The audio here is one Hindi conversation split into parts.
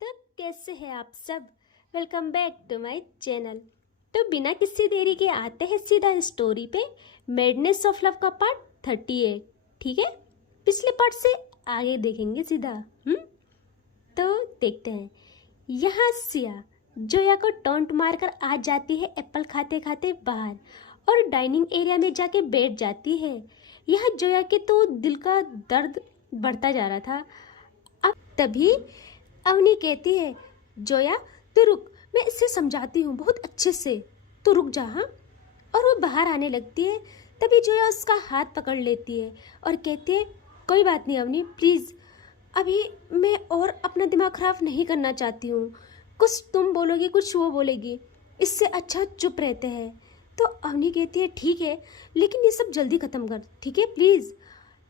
तो कैसे हैं आप सब। Welcome back to my channel. तो बिना किसी देरी के आते हैं सीधा स्टोरी पे। मैडनेस ऑफ लव का पार्ट 38। ठीक है, पिछले पार्ट से आगे देखेंगे सीधा। तो देखते हैं। यहाँ सिया जोया को टॉन्ट मारकर आ जाती है एप्पल खाते खाते बाहर और डाइनिंग एरिया में जाके बैठ जाती है। यहाँ जोया के तो दिल का दर्द बढ़ता जा रहा था। अब तभी अवनी कहती है, जोया तू रुक, मैं इसे समझाती हूँ बहुत अच्छे से, तू रुक जा। हाँ। और वो बाहर आने लगती है। तभी जोया उसका हाथ पकड़ लेती है और कहती है, कोई बात नहीं अवनी, प्लीज़ अभी मैं और अपना दिमाग खराब नहीं करना चाहती हूँ। कुछ तुम बोलोगी कुछ वो बोलेगी, इससे अच्छा चुप रहते हैं। तो अवनी कहती है, ठीक है लेकिन ये सब जल्दी ख़त्म कर, ठीक है प्लीज़।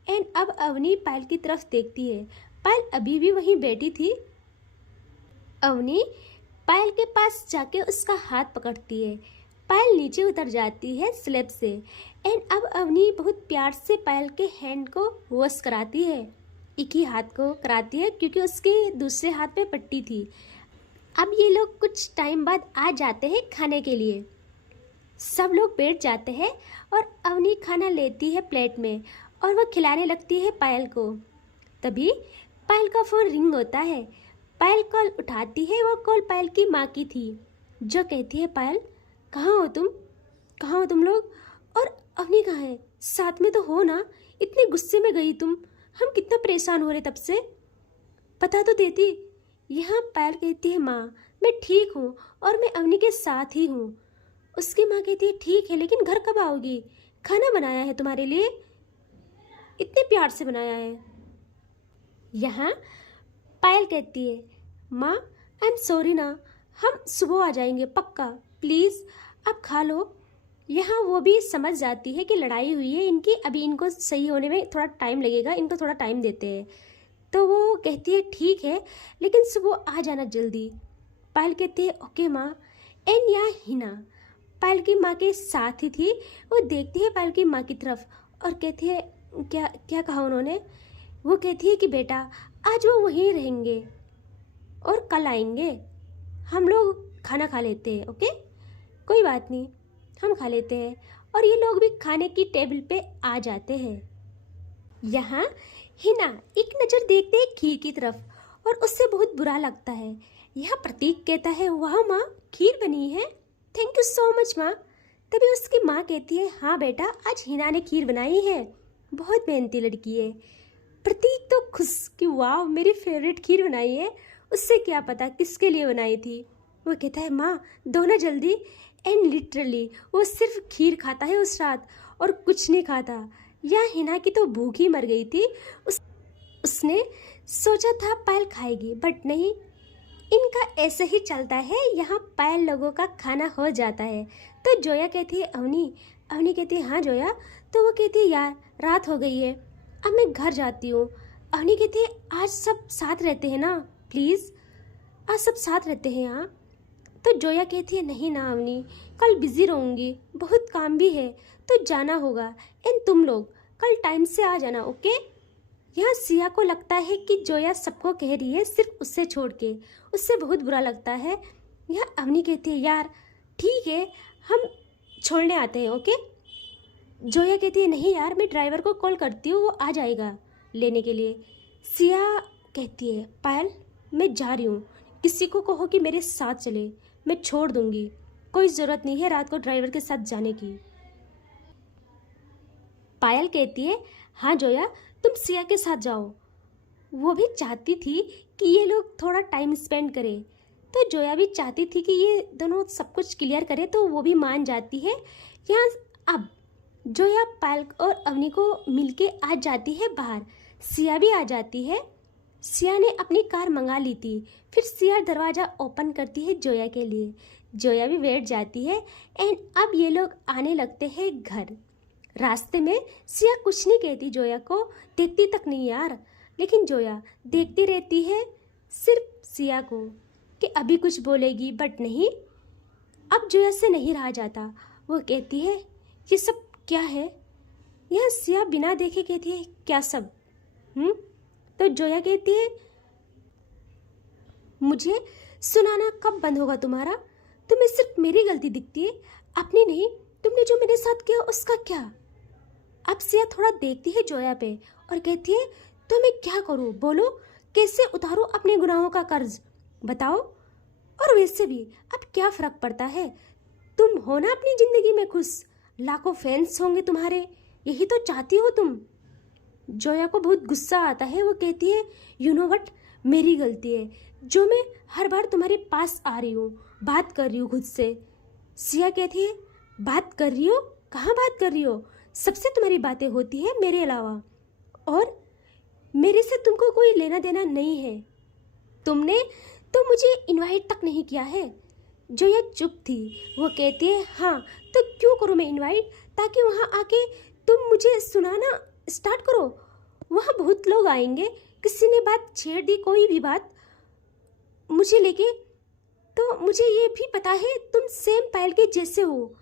एंड अब अवनी पायल की तरफ देखती है। पायल अभी भी वहीं बैठी थी। अवनी पायल के पास जाके उसका हाथ पकड़ती है। पायल नीचे उतर जाती है स्लैब से। एंड अब अवनी बहुत प्यार से पायल के हैंड को वॉश कराती है। एक ही हाथ को कराती है क्योंकि उसके दूसरे हाथ पे पट्टी थी। अब ये लोग कुछ टाइम बाद आ जाते हैं खाने के लिए। सब लोग बैठ जाते हैं और अवनी खाना लेती है प्लेट में और वह खिलाने लगती है पायल को। तभी पायल का फ़ोन रिंग होता है। पायल कॉल उठाती है। वो कॉल पायल की माँ की थी, जो कहती है, पायल कहाँ हो तुम, कहाँ हो तुम लोग, और अवनी कहाँ है, साथ में तो हो ना, इतने गुस्से में गई तुम, हम कितना परेशान हो रहे तब से, पता तो देती। यहाँ पायल कहती है, माँ मैं ठीक हूँ और मैं अवनी के साथ ही हूँ। उसकी माँ कहती है, ठीक है लेकिन घर कब आओगी, खाना बनाया है तुम्हारे लिए, इतने प्यार से बनाया है। यहाँ पायल कहती है, माँ आई एम सॉरी ना, हम सुबह आ जाएंगे पक्का, प्लीज़ आप खा लो। यहाँ वो भी समझ जाती है कि लड़ाई हुई है इनकी, अभी इनको सही होने में थोड़ा टाइम लगेगा, इनको थोड़ा टाइम देते हैं। तो वो कहती है, ठीक है लेकिन सुबह आ जाना जल्दी। पायल कहती है, ओके माँ। एंड यहाँ हिना पायल की माँ के साथ ही थी। वो देखती है पायल की माँ की तरफ और कहती है, क्या क्या कहा उन्होंने। वो कहती है कि बेटा आज वो वहीं रहेंगे और कल आएंगे, हम लोग खाना खा लेते हैं, ओके कोई बात नहीं, हम खा लेते हैं। और ये लोग भी खाने की टेबल पे आ जाते हैं। यहाँ हिना एक नज़र देखते हैं खीर की तरफ और उससे बहुत बुरा लगता है। यहाँ प्रतीक कहता है, वाह माँ खीर बनी है, थैंक यू सो मच माँ। तभी उसकी माँ कहती है, हाँ बेटा आज हिना ने खीर बनाई है, बहुत मेहनती लड़की है। प्रतीक तो खुश कि वाह मेरी फेवरेट खीर बनाई है, उससे क्या पता किसके लिए बनाई थी। वो कहता है, माँ दो ना जल्दी। एंड लिटरली वो सिर्फ खीर खाता है उस रात और कुछ नहीं खाता। या हिना की तो भूख ही मर गई थी। उसने सोचा था पायल खाएगी बट नहीं। इनका ऐसे ही चलता है। यहाँ पायल लोगों का खाना हो जाता है। तो जोया कहती है, अवनी। अवनी कहती है, हाँ जोया। तो वो कहती है, यार रात हो गई है, अब मैं घर जाती हूँ। अवनी कहती है, आज सब साथ रहते हैं ना, प्लीज़ आज सब साथ रहते हैं यहाँ। तो जोया कहती है, नहीं ना अवनी, कल बिज़ी रहूँगी, बहुत काम भी है तो जाना होगा। एंड तुम लोग कल टाइम से आ जाना, ओके। यहाँ सिया को लगता है कि जोया सबको कह रही है सिर्फ उससे छोड़ के, उससे बहुत बुरा लगता है। यहाँ अवनी कहती है, यार ठीक है हम छोड़ने आते हैं, ओके। जोया कहती है, नहीं यार मैं ड्राइवर को कॉल करती हूँ, वो आ जाएगा लेने के लिए। सिया कहती है, पायल मैं जा रही हूँ, किसी को कहो कि मेरे साथ चले, मैं छोड़ दूँगी, कोई ज़रूरत नहीं है रात को ड्राइवर के साथ जाने की। पायल कहती है, हाँ जोया तुम सिया के साथ जाओ। वो भी चाहती थी कि ये लोग थोड़ा टाइम स्पेंड करें। तो जोया भी चाहती थी कि ये दोनों सब कुछ क्लियर करें, तो वो भी मान जाती है। यहाँ अब जोया पायल और अवनी को मिलके आ जाती है बाहर। सिया भी आ जाती है। सिया ने अपनी कार मंगा ली थी। फिर सिया दरवाज़ा ओपन करती है जोया के लिए। जोया भी बैठ जाती है। एंड अब ये लोग आने लगते हैं घर। रास्ते में सिया कुछ नहीं कहती जोया को, देखती तक नहीं यार, लेकिन जोया देखती रहती है सिर्फ सिया को कि अभी कुछ बोलेगी, बट नहीं, अब जोया से नहीं रहा जाता। वो कहती है, ये सब क्या है। यह सिया बिना देखे कहती है, क्या सब। तो जोया कहती है, मुझे सुनाना कब बंद होगा तुम्हारा? तुम्हें सिर्फ मेरी गलती दिखती है, अपनी नहीं। तुमने जो मेरे साथ किया उसका क्या? अब सिया थोड़ा देखती है जोया पे और कहती है, तो मैं क्या करूं? बोलो, कैसे उतारूं अपने गुनाहों का कर्ज? बताओ। और वैसे भी अब क्या फर्क पड़ता है? तुम हो ना अपनी जिंदगी में खुश, लाखों फैंस होंगे तुम्हारे, यही तो चाहती हो तुम। जोया को बहुत गुस्सा आता है। वो कहती है, यू नो वट, मेरी गलती है जो मैं हर बार तुम्हारे पास आ रही हूँ, बात कर रही हूँ खुद से। सिया कहती है, बात कर रही हो? कहाँ बात कर रही हो? सबसे तुम्हारी बातें होती है मेरे अलावा, और मेरे से तुमको कोई लेना देना नहीं है। तुमने तो मुझे इनवाइट तक नहीं किया है। जोया चुप थी। वो कहती है, हाँ तो क्यों करूँ मैं इनवाइट? ताकि वहाँ आके तुम मुझे सुनाना स्टार्ट करो। वहाँ बहुत लोग आएंगे, किसी ने बात छेड़ दी, कोई भी बात मुझे लेके, तो मुझे ये भी पता है तुम सेम पायल के जैसे हो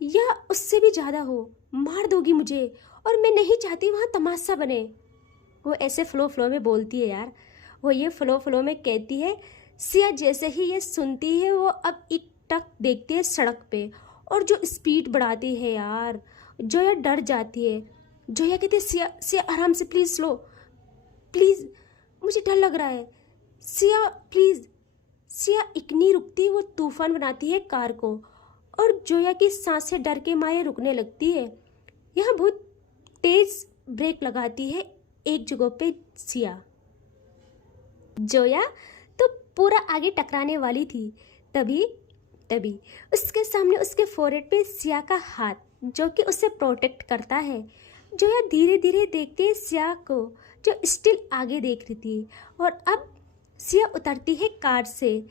या उससे भी ज़्यादा हो, मार दोगी मुझे, और मैं नहीं चाहती वहाँ तमाशा बने। वो ऐसे फ्लो में बोलती है यार। वो ये फ्लो में कहती है। सिया जैसे ही ये सुनती है वो अब एक टक देखती है सड़क पे, और जो स्पीड बढ़ाती है यार, जोया डर जाती है। जोया कहती है, सिया सिया आराम से, प्लीज़ स्लो, प्लीज़ मुझे डर लग रहा है, सिया प्लीज़। सिया इतनी रुकती, वो तूफान बनाती है कार को, और जोया की सांसें डर के मारे रुकने लगती है। यहाँ बहुत तेज ब्रेक लगाती है एक जगह पे सिया। जोया तो पूरा आगे टकराने वाली थी, तभी तभी उसके सामने उसके फोrehead पे सिया का हाथ, जो कि उसे प्रोटेक्ट करता है। जोया धीरे धीरे देखती है सिया को, जो स्टिल आगे देख रही थी। और अब सिया उतरती है कार से।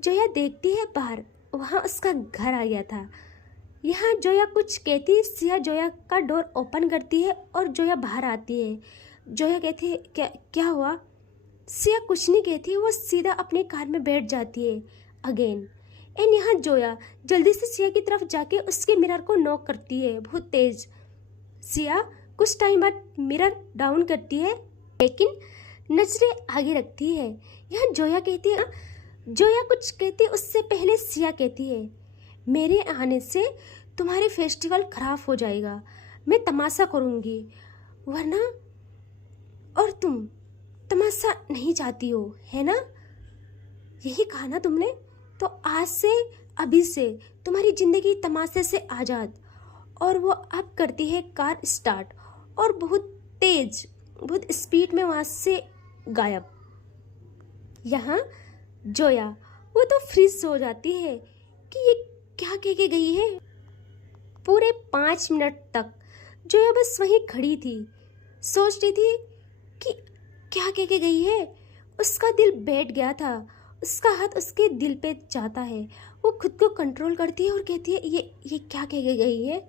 जोया देखती है बाहर, वहाँ उसका घर आ गया था। यहाँ जोया कुछ कहती, सिया जोया का डोर ओपन करती है और जोया बाहर आती है। जोया कहती है, क्या क्या हुआ? सिया कुछ नहीं कहती, वो सीधा अपने कार में बैठ जाती है अगेन। एंड यहाँ जोया जल्दी से सिया की तरफ जाके उसके मिरर को नॉक करती है बहुत तेज। सिया कुछ टाइम बाद मिरर डाउन करती है, लेकिन नजरें आगे रखती है। यहाँ जोया कहती है, जोया कुछ कहती, उससे पहले सिया कहती है, मेरे आने से तुम्हारे फेस्टिवल खराब हो जाएगा, मैं तमाशा करूँगी, वरना, और तुम तमाशा नहीं चाहती हो है ना? यही कहा ना तुमने? तो आज से, अभी से तुम्हारी जिंदगी तमाशे से आज़ाद। और वो अब करती है कार स्टार्ट, और बहुत तेज, बहुत स्पीड में वहाँ से गायब। यहाँ जोया वो तो फ्रीज हो जाती है कि ये क्या कह के गई है। पूरे 5 मिनट तक जोया बस वहीं खड़ी थी, सोच रही थी कि क्या कह के गई है। उसका दिल बैठ गया था, उसका हाथ उसके दिल पे जाता है। वो खुद को कंट्रोल करती है और कहती है, ये क्या कह के गई है?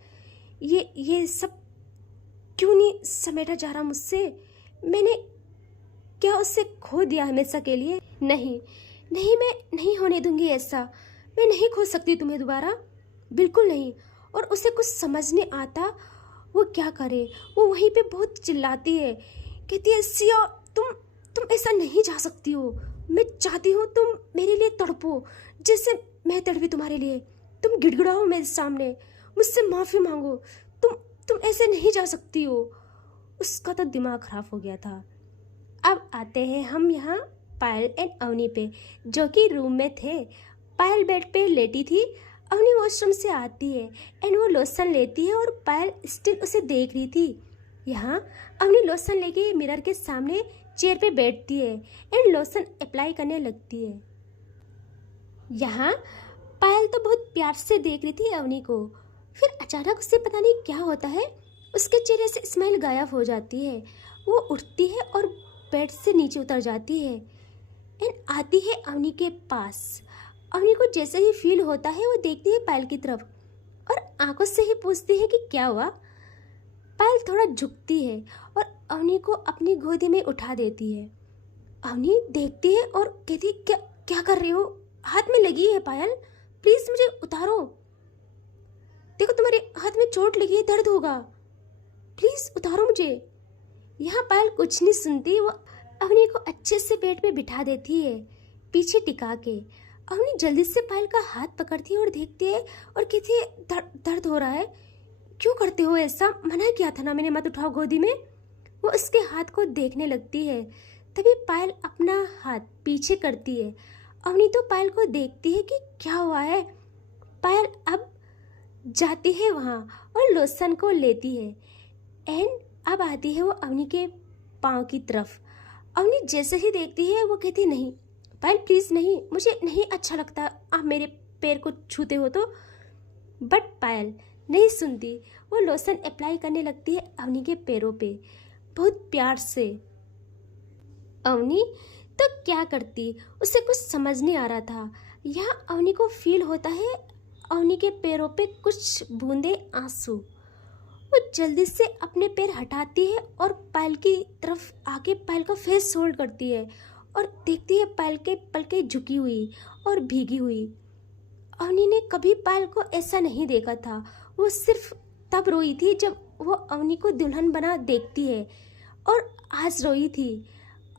ये सब क्यों नहीं समेटा जा रहा मुझसे? मैंने क्या उससे खो दिया हमेशा के लिए? नहीं नहीं, मैं नहीं होने दूंगी ऐसा। मैं नहीं खो सकती तुम्हें दोबारा, बिल्कुल नहीं। और उसे कुछ समझ नहीं आता वो क्या करे। वो वहीं पे बहुत चिल्लाती है, कहती है, सिया तुम ऐसा नहीं जा सकती हो। मैं चाहती हूँ तुम मेरे लिए तड़पो जैसे मैं तड़पी तुम्हारे लिए। तुम गिड़गिड़ाओ मेरे सामने, मुझसे माफ़ी मांगो। तुम ऐसे नहीं जा सकती हो। उसका तो दिमाग खराब हो गया था। अब आते हैं हम यहाँ पायल एंड अवनी पे, जो कि रूम में थे। पायल बेड पे लेटी थी, अवनी वॉशरूम से आती है एंड वो लोशन लेती है, और पायल स्टिल उसे देख रही थी। यहाँ अवनी लोशन लेके मिरर के सामने चेयर पे बैठती है एंड लोशन अप्लाई करने लगती है। यहाँ पायल तो बहुत प्यार से देख रही थी अवनी को। फिर अचानक उसे पता नहीं क्या होता है, उसके चेहरे से स्माइल गायब हो जाती है। वो उठती है और बेड से नीचे उतर जाती है एंड आती है अवनी के पास। अवनी को जैसे ही फील होता है वो देखती है पायल की तरफ और आंखों से ही पूछती है कि क्या हुआ। पायल थोड़ा झुकती है और अवनी को अपनी गोदी में उठा देती है। अवनी देखती है और कहती है, क्या क्या कर रही हो? हाथ में लगी है पायल, प्लीज मुझे उतारो। देखो तुम्हारे हाथ में चोट लगी है, दर्द होगा, प्लीज उतारो मुझे। यहाँ पायल कुछ नहीं सुनती, वो अवनी को अच्छे से बेड पे बिठा देती है पीछे टिका के। अवनी जल्दी से पायल का हाथ पकड़ती है और देखती है और कहती है दर्द हो रहा है। क्यों करते हो ऐसा? मना किया था ना मैंने, मत उठाओ गोदी में। वो उसके हाथ को देखने लगती है। तभी पायल अपना हाथ पीछे करती है। अवनी तो पायल को देखती है कि क्या हुआ है। पायल अब जाती है वहाँ और लोशन को लेती है। एंड अब आती है वो अवनी के पाँव की तरफ। अवनी जैसे ही देखती है वो कहती नहीं पायल प्लीज़ नहीं, मुझे नहीं अच्छा लगता आप मेरे पैर को छूते हो तो। बट पायल नहीं सुनती। वो लोशन अप्लाई करने लगती है अवनी के पैरों पे बहुत प्यार से। अवनी तो क्या करती, उसे कुछ समझ नहीं आ रहा था। यहाँ अवनी को फील होता है अवनी के पैरों पे कुछ बूंदे आंसू। वो जल्दी से अपने पैर हटाती है और पायल की तरफ आके पायल का फेस होल्ड करती है और देखती है पायल के पलकें झुकी हुई और भीगी हुई। अवनी ने कभी पायल को ऐसा नहीं देखा था। वो सिर्फ तब रोई थी जब वो अवनी को दुल्हन बना देखती है, और आज रोई थी।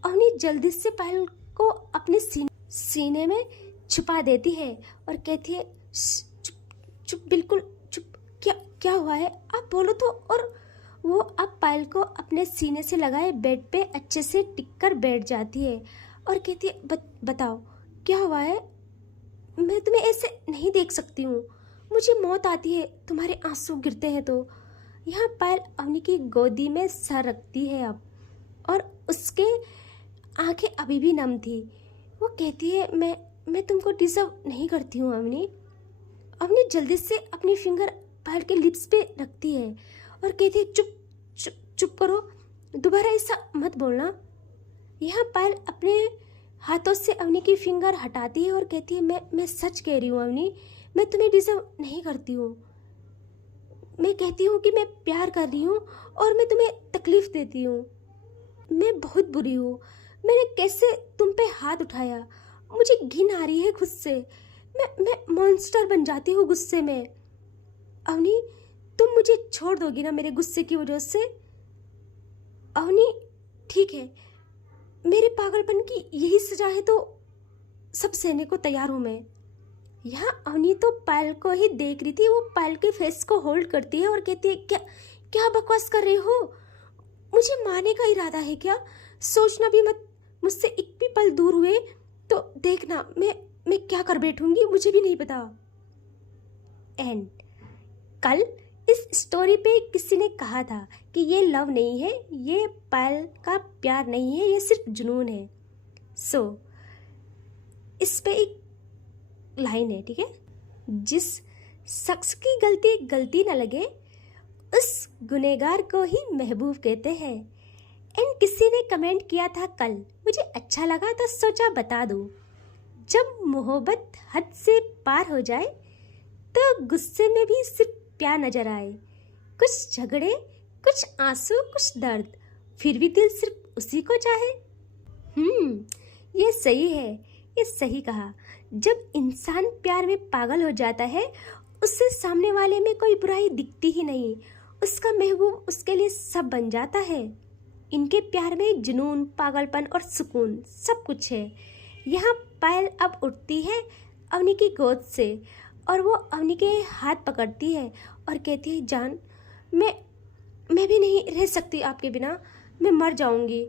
अवनी जल्दी से पायल को अपने सीने में छुपा देती है और कहती है चुप चुप, बिल्कुल चुप। क्या हुआ है आप बोलो तो। और वो अब पायल को अपने सीने से लगाए बेड पे अच्छे से टिक कर बैठ जाती है और कहती है बताओ क्या हुआ है? मैं तुम्हें ऐसे नहीं देख सकती हूँ, मुझे मौत आती है तुम्हारे आंसू गिरते हैं तो। यहाँ पायल अवनी की गोदी में सर रखती है अब, और उसके आंखें अभी भी नम थी। वो कहती है मैं तुमको डिजर्व नहीं करती हूँ अवनी। अवनी जल्दी से अपनी फिंगर पायल के लिप्स पे रखती है और कहती है चुप चुप चुप करो, दोबारा ऐसा मत बोलना। यहाँ पायल अपने हाथों से अवनी की फिंगर हटाती है और कहती है मैं सच कह रही हूँ अवनी, मैं तुम्हें डिजर्व नहीं करती हूँ। मैं कहती हूँ कि मैं प्यार कर रही हूँ और मैं तुम्हें तकलीफ देती हूँ। मैं बहुत बुरी हूँ, मैंने कैसे तुम पे हाथ उठाया, मुझे घिन आ रही है खुद से। मैं मॉन्स्टर बन जाती हूँ गुस्से में। अवनी तुम मुझे छोड़ दोगी ना मेरे गुस्से की वजह से? अवनी ठीक है, मेरे पागलपन की यही सजा है तो सब सहने को तैयार हूँ मैं। यहाँ अवनी तो पायल को ही देख रही थी। वो पायल के फेस को होल्ड करती है और कहती है क्या बकवास कर रहे हो? मुझे मारने का इरादा है क्या? सोचना भी मत, मुझसे एक भी पल दूर हुए तो देखना मैं क्या कर बैठूंगी, मुझे भी नहीं पता। एंड कल इस स्टोरी पे किसी ने कहा था कि ये लव नहीं है, ये पायल का प्यार नहीं है, ये सिर्फ जुनून है। सो इस पे एक लाइन है, ठीक है, जिस शख्स की गलती गलती न लगे उस गुनहगार को ही महबूब कहते हैं। एंड किसी ने कमेंट किया था कल, मुझे अच्छा लगा तो सोचा बता दूं। जब मोहब्बत हद से पार हो जाए तो गुस्से में भी सिर्फ प्यार नजर आए। कुछ झगड़े, कुछ आंसू, कुछ दर्द, फिर भी दिल सिर्फ उसी को चाहे। ये सही है, ये सही कहा। जब इंसान प्यार में पागल हो जाता है उससे सामने वाले में कोई बुराई दिखती ही नहीं। उसका महबूब उसके लिए सब बन जाता है। इनके प्यार में जुनून, पागलपन और सुकून सब कुछ है। यहाँ पायल अब उठती है अवनी की गोद से और वो अवनी के हाथ पकड़ती है और कहती है जान, मैं भी नहीं रह सकती आपके बिना, मैं मर जाऊंगी।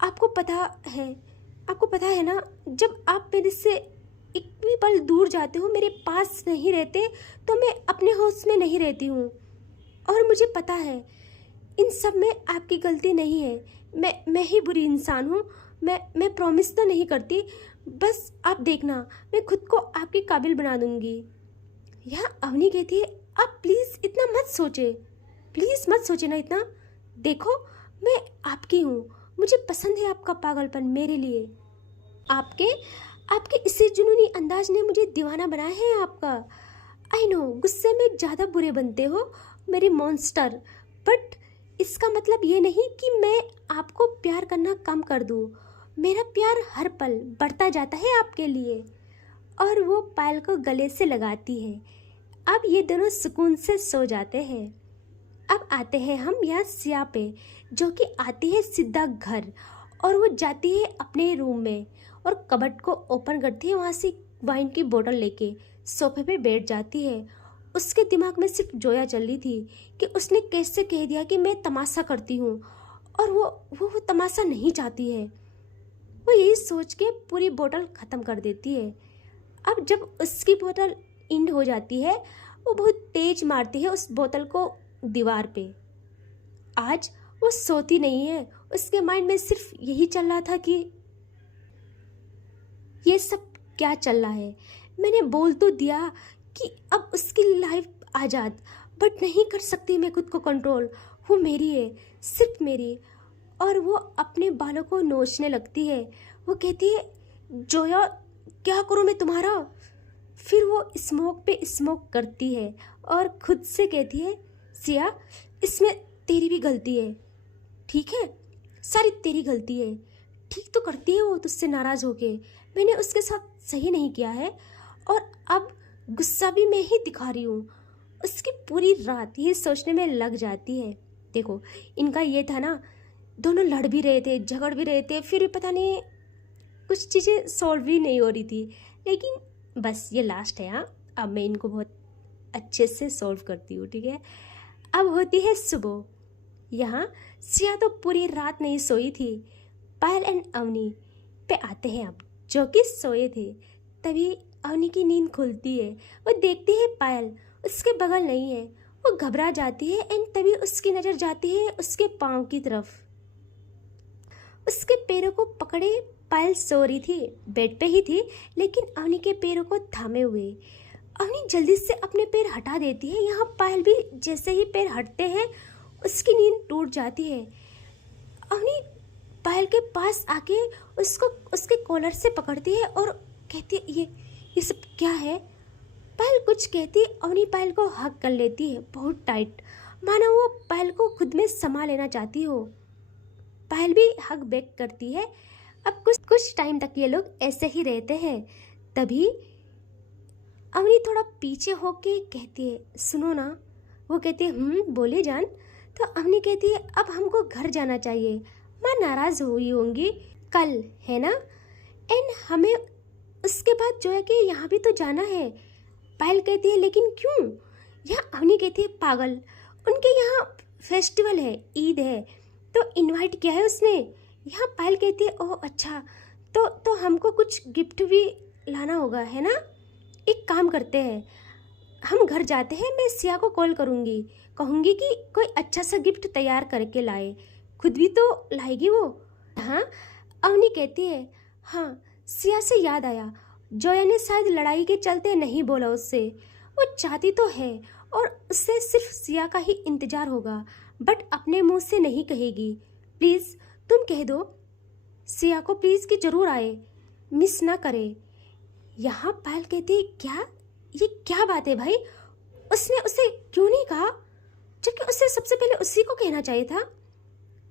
आपको पता है ना, जब आप मेरे से एक भी पल दूर जाते हो, मेरे पास नहीं रहते, तो मैं अपने होश में नहीं रहती हूँ। और मुझे पता है इन सब में आपकी गलती नहीं है, मैं ही बुरी इंसान हूँ। मैं प्रॉमिस तो नहीं करती, बस आप देखना मैं खुद को आपके काबिल बना दूंगी। यहाँ अवनी कहती है आप प्लीज़ इतना मत सोचे, प्लीज़ मत सोचे ना इतना। देखो मैं आपकी हूँ, मुझे पसंद है आपका पागलपन मेरे लिए। आपके इसी जुनूनी अंदाज ने मुझे दीवाना बनाया है आपका। आई नो गुस्से में ज़्यादा बुरे बनते हो मेरे मॉन्स्टर, बट इसका मतलब ये नहीं कि मैं आपको प्यार करना कम कर दूँ। मेरा प्यार हर पल बढ़ता जाता है आपके लिए। और वो पायल को गले से लगाती है। अब ये दोनों सुकून से सो जाते हैं। अब आते हैं हम यहाँ सिया पे, जो कि आती है सीधा घर और वो जाती है अपने रूम में और कबर्ड को ओपन करती है, वहाँ से वाइन की बोतल लेके सोफे पे बैठ जाती है। उसके दिमाग में सिर्फ जोया चल रही थी कि उसने कैसे कह दिया कि मैं तमाशा करती हूँ, और वो तमाशा नहीं चाहती है। वो यही सोच के पूरी बोतल ख़त्म कर देती है। अब जब उसकी बोतल इंड हो जाती है, वो बहुत तेज मारती है उस बोतल को दीवार पे। आज वो सोती नहीं है, उसके माइंड में सिर्फ यही चल रहा था कि ये सब क्या चल रहा है। मैंने बोल तो दिया कि अब उसकी लाइफ आज़ाद, बट नहीं कर सकती मैं खुद को कंट्रोल। वो मेरी है, सिर्फ मेरी। और वो अपने बालों को नोचने लगती है। वो कहती है, जोया क्या करूँ मैं तुम्हारा। फिर वो स्मोक पे स्मोक करती है और खुद से कहती है, सिया इसमें तेरी भी गलती है, ठीक है, सारी तेरी गलती है। ठीक तो करती है वो तुझसे नाराज़ होके, मैंने उसके साथ सही नहीं किया है और अब गुस्सा भी मैं ही दिखा रही हूँ। उसकी पूरी रात ये सोचने में लग जाती है। देखो, इनका ये था ना, दोनों लड़ भी रहे थे, झगड़ भी रहे थे, फिर भी पता नहीं कुछ चीज़ें सॉल्व भी नहीं हो रही थी। लेकिन बस ये लास्ट है। हाँ, अब मैं इनको बहुत अच्छे से सॉल्व करती हूँ, ठीक है। अब होती है सुबह। यहाँ सिया तो पूरी रात नहीं सोई थी। पायल एंड अवनी पे आते हैं अब, जो कि सोए थे। तभी अवनी की नींद खुलती है। वो देखती है पायल उसके बगल नहीं है। वो घबरा जाती है एंड तभी उसकी नज़र जाती है उसके पाँव की तरफ। उसके पैरों को पकड़े पायल सो रही थी, बेड पे ही थी, लेकिन अवनी के पैरों को थामे हुए। अवनी जल्दी से अपने पैर हटा देती है। यहाँ पायल भी जैसे ही पैर हटते हैं उसकी नींद टूट जाती है। अवनी पायल के पास आके उसको उसके कॉलर से पकड़ती है और कहती है, ये सब क्या है। पायल कुछ कहती, अवनी पायल को हग कर लेती है बहुत टाइट, मानो वो पायल को खुद में समा लेना चाहती हो। पायल भी हग बैक करती है। अब कुछ टाइम तक ये लोग ऐसे ही रहते हैं। तभी अवनी थोड़ा पीछे होके कहती है, सुनो ना। वो कहती है, बोले जान। तो अवनी कहती है, अब हमको घर जाना चाहिए, माँ नाराज़ हुई होंगी कल, है ना। एंड हमें उसके बाद जो है कि यहाँ भी तो जाना है। पायल कहती है, लेकिन क्यों। यहाँ अवनी कहती है, पागल, उनके यहाँ फेस्टिवल है, ईद है, तो इनवाइट किया है उसने। यहाँ पायल कहती है, ओह अच्छा, तो हमको कुछ गिफ्ट भी लाना होगा, है ना। एक काम करते हैं, हम घर जाते हैं, मैं सिया को कॉल करूँगी, कहूँगी कि कोई अच्छा सा गिफ्ट तैयार करके लाए, खुद भी तो लाएगी वो। हाँ, अवनी कहती है, हाँ सिया से याद आया, जोया ने शायद लड़ाई के चलते नहीं बोला उससे। वो चाहती तो है और उससे सिर्फ सिया का ही इंतज़ार होगा, बट अपने मुंह से नहीं कहेगी। प्लीज़ तुम कह दो सिया को प्लीज़ कि ज़रूर आए, मिस ना करे। यहाँ पायल कहती है, क्या, ये क्या बात है भाई, उसने उसे क्यों नहीं कहा, जबकि उससे सबसे पहले उसी को कहना चाहिए था।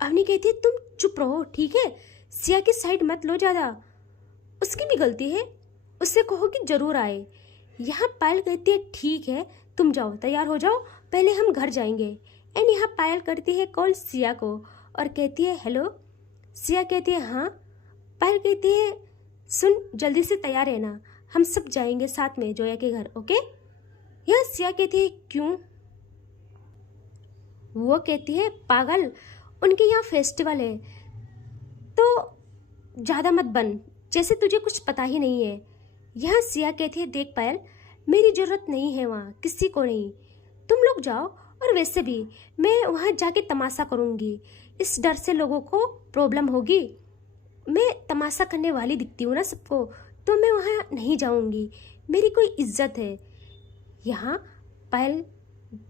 अवनी कहती है, तुम चुप रहो, ठीक है, सिया की साइड मत लो ज़्यादा, उसकी भी गलती है, उससे कहो कि ज़रूर आए। यहाँ पायल कहती है, ठीक है, तुम जाओ, तैयार हो जाओ, पहले हम घर जाएंगे। एंड यहाँ पायल करती है कॉल सिया को और कहती है, हेलो। सिया कहती है, हाँ। पायल कहती है, सुन, जल्दी से तैयार रहना, हम सब जाएंगे साथ में जोया के घर, ओके। यहाँ सिया कहती है, क्यों। वो कहती है, पागल, उनके यहाँ फेस्टिवल है, तो ज़्यादा मत बन, जैसे तुझे कुछ पता ही नहीं है। यहाँ सिया कहती है, देख पायल, मेरी ज़रूरत नहीं है वहाँ, किसी को नहीं, तुम लोग जाओ, और वैसे भी मैं वहाँ जाके तमाशा करूँगी, इस डर से लोगों को प्रॉब्लम होगी। मैं तमाशा करने वाली दिखती हूँ ना सबको, तो मैं वहाँ नहीं जाऊँगी, मेरी कोई इज्जत है। यहाँ पायल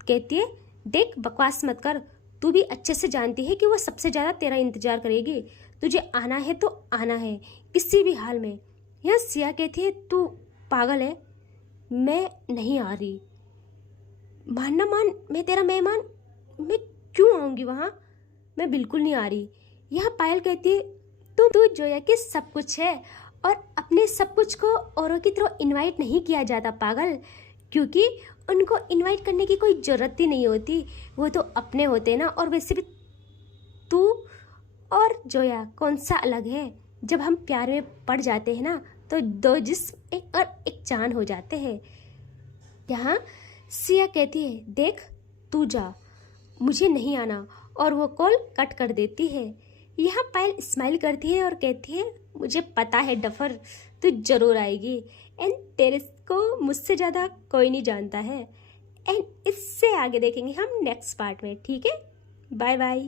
कहती है, देख बकवास मत कर, तू भी अच्छे से जानती है कि वो सबसे ज़्यादा तेरा इंतज़ार करेगी, तुझे आना है तो आना है किसी भी हाल में। यहाँ सिया कहती है, तू पागल है, मैं नहीं आ रही, मानना मान, मैं तेरा मेहमान, मैं क्यों आऊँगी वहाँ, मैं बिल्कुल नहीं आ रही। यहाँ पायल कहती है, तू जोया के सब कुछ है, और अपने सब कुछ को औरों की तरह इनवाइट नहीं किया जाता पागल, क्योंकि उनको इनवाइट करने की कोई ज़रूरत ही नहीं होती, वो तो अपने होते ना। और वैसे भी तू और जोया कौन सा अलग है, जब हम प्यार में पड़ जाते हैं ना तो दो जिस्म एक और एक जान हो जाते हैं। यहाँ सिया कहती है देख तू जा, मुझे नहीं आना, और वो कॉल कट कर देती है। यहाँ पायल स्माइल करती है और कहती है मुझे पता है डफर, तू जरूर आएगी, एंड तेरे को मुझसे ज़्यादा कोई नहीं जानता है। एंड इससे आगे देखेंगे हम नेक्स्ट पार्ट में, ठीक है। Bye bye.